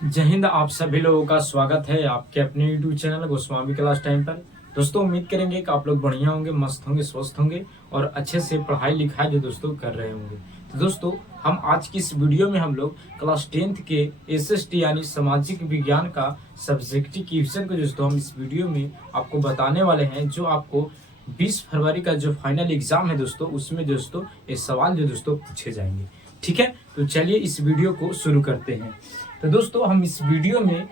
जय हिंद। आप सभी लोगों का स्वागत है आपके अपने YouTube channel Goswami class time पर। दोस्तों उम्मीद करेंगे कि आप लोग बढ़िया होंगे, मस्त होंगे, स्वस्थ होंगे और अच्छे से पढ़ाई लिखाई जो दोस्तों कर रहे होंगे। तो दोस्तों हम आज की इस वीडियो में हम लोग क्लास 10th के SST यानी सामाजिक विज्ञान का सब्जेक्टिव क्वेश्चन को दोस्तों हम इस वीडियो में आपको बताने वाले हैं, जो आपको 20 फरवरी का जो फाइनल एग्जाम है दोस्तों, उसमें दोस्तों ये सवाल जो दोस्तों पूछे जाएंगे। ठीक है, तो चलिए इस वीडियो को शुरू करते हैं। तो दोस्तों हम इस वीडियो में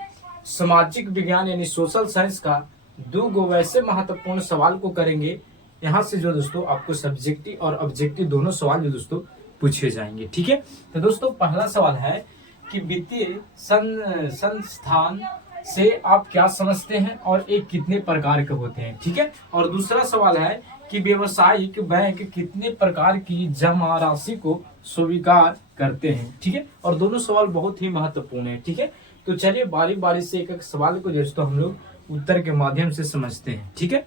सामाजिक विज्ञान यानी सोशल साइंस का दो वैसे महत्वपूर्ण सवाल को करेंगे, यहाँ से जो दोस्तों आपको सब्जेक्टिव और ऑब्जेक्टिव दोनों सवाल जो दोस्तों पूछे जाएंगे। ठीक है, तो दोस्तों पहला सवाल है कि वित्तीय संस्थान से आप क्या समझते हैं और एक कितने प्रकार के होते हैं। ठीक है, और दूसरा सवाल है कि व्यावसायिक बैंक कितने प्रकार की जमा राशि को स्वीकार करते हैं। ठीक है, और दोनों सवाल बहुत ही महत्वपूर्ण है। ठीक है, तो चलिए बारी बारी से एक एक सवाल को दोस्तों हम लोग उत्तर के माध्यम से समझते हैं। ठीक है,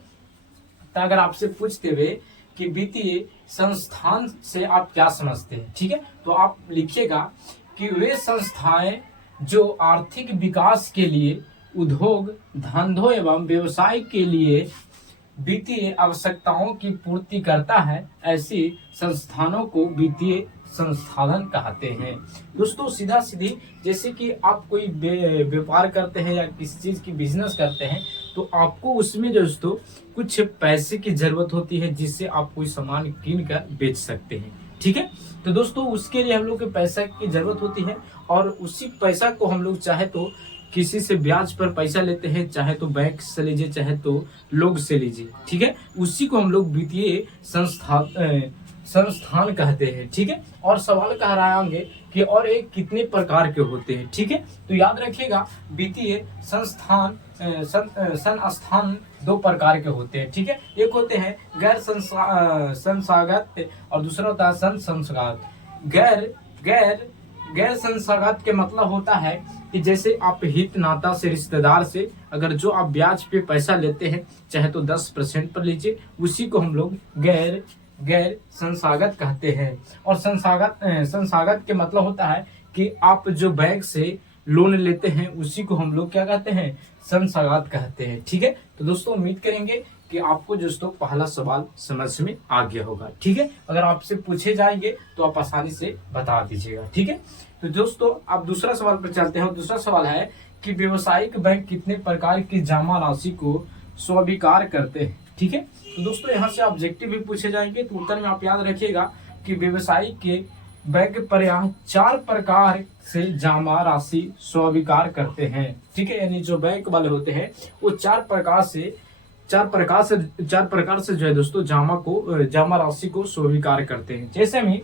तो अगर आपसे पूछते हुए कि वित्तीय संस्थान से आप क्या समझते हैं, ठीक है, तो आप लिखिएगा कि वे संस्थाएं जो आर्थिक विकास के लिए, उद्योग धंधों एवं व्यवसाय के लिए वित्तीय आवश्यकताओं की पूर्ति करता है, ऐसी संस्थानों को वित्तीय संस्थान कहते हैं। दोस्तों सीधा सीधी जैसे कि आप कोई व्यापार करते हैं या किसी चीज की बिजनेस करते हैं, तो आपको उसमें दोस्तों कुछ पैसे की जरूरत होती है, जिससे आप कोई सामान कीन कर बेच सकते हैं। ठीक है, तो दोस्तों उसके लिए हम लोग को पैसा की जरूरत होती है, और उसी पैसा को हम लोग चाहे तो किसी से ब्याज पर पैसा लेते हैं, चाहे तो बैंक से लीजिए, चाहे तो लोग से लीजिए। ठीक है, उसी को हम लोग वित्तीय संस्थान कहते हैं। ठीक है, और सवाल कह रहे कि और एक कितने प्रकार के होते हैं। ठीक है, तो याद रखिएगा वित्तीय संस्थान दो प्रकार के होते हैं। ठीक है, एक होते हैं गैर संस्थागत और दूसरा होता है संस्थागत। गैर संस्थागत के मतलब होता है कि जैसे आप हित नाता से, रिश्तेदार से अगर जो आप ब्याज पे पैसा लेते हैं, चाहे तो 10% पर लीजिए, उसी को हम लोग गैर संस्थागत कहते हैं। और संस्थागत के मतलब होता है कि आप जो बैंक से लोन लेते हैं, उसी को हम लोग क्या कहते हैं, संस्थागत कहते हैं। ठीक है, तो दोस्तों उम्मीद करेंगे कि आपको दोस्तों पहला सवाल समझ में आ गया होगा। ठीक है, अगर आपसे पूछे जाएंगे तो आप आसानी से बता दीजिएगा। ठीक है, तो दोस्तों आप दूसरा सवाल पर चलते हैं। दूसरा सवाल है कि व्यावसायिक बैंक कितने प्रकार की जमा राशि को स्वीकार करते हैं। ठीक है, तो दोस्तों यहाँ से ऑब्जेक्टिव भी पूछे जाएंगे, तो उत्तर में आप याद रखिएगा कि व्यवसायिक के बैंक प्रायः 4 प्रकार से जमा राशि स्वीकार करते हैं। ठीक है, यानी जो बैंक वाले होते हैं वो चार प्रकार से जो है दोस्तों जमा राशि को स्वीकार करते हैं। जैसे में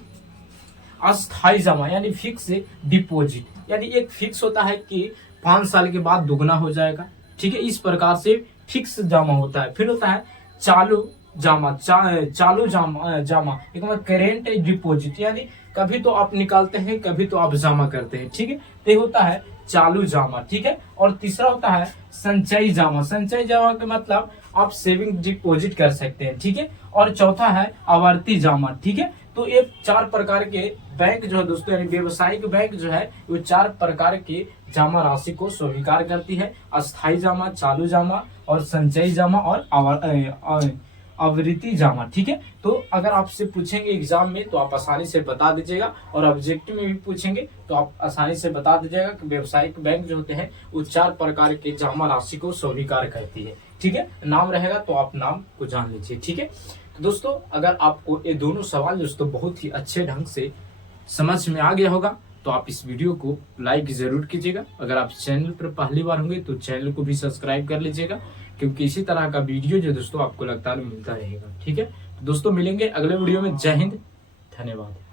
अस्थायी जमा यानी फिक्स डिपॉजिट, यानी एक फिक्स होता है कि 5 साल के बाद दुगना हो जाएगा। ठीक है, इस प्रकार से फिक्स जमा होता है। फिर होता है चालू जमा एक मतलब करेंट डिपॉजिट, यानी कभी तो आप निकालते हैं, कभी तो आप जमा करते हैं। ठीक है, तो ये होता है चालू जमा। ठीक है, और तीसरा होता है संचयी जमा का मतलब आप सेविंग डिपॉजिट कर सकते हैं। ठीक है, और चौथा है आवर्ती जमा। ठीक है, तो ये 4 प्रकार के बैंक जो है दोस्तों, यानी व्यवसायिक बैंक जो है वो 4 प्रकार के जमा राशि को स्वीकार करती है। अस्थायी जमा, चालू जमा और संचयी जमा और आवृत्ति जमा। ठीक है, तो अगर आपसे पूछेंगे एग्जाम में तो आप आसानी से बता दीजिएगा, और ऑब्जेक्टिव में भी पूछेंगे तो आप आसानी से बता दीजिएगा कि व्यवसायिक बैंक जो होते हैं वो 4 प्रकार के जमा राशि को स्वीकार करती है। ठीक है, नाम रहेगा तो आप नाम को जान लीजिए। ठीक है, तो दोस्तों अगर आपको ये दोनों सवाल दोस्तों बहुत ही अच्छे ढंग से समझ में आ गया होगा, तो आप इस वीडियो को लाइक जरूर कीजिएगा। अगर आप चैनल पर पहली बार होंगे तो चैनल को भी सब्सक्राइब कर लीजिएगा, क्योंकि इसी तरह का वीडियो जो दोस्तों आपको लगातार मिलता रहेगा। ठीक है, तो दोस्तों मिलेंगे अगले वीडियो में। जय हिंद, धन्यवाद।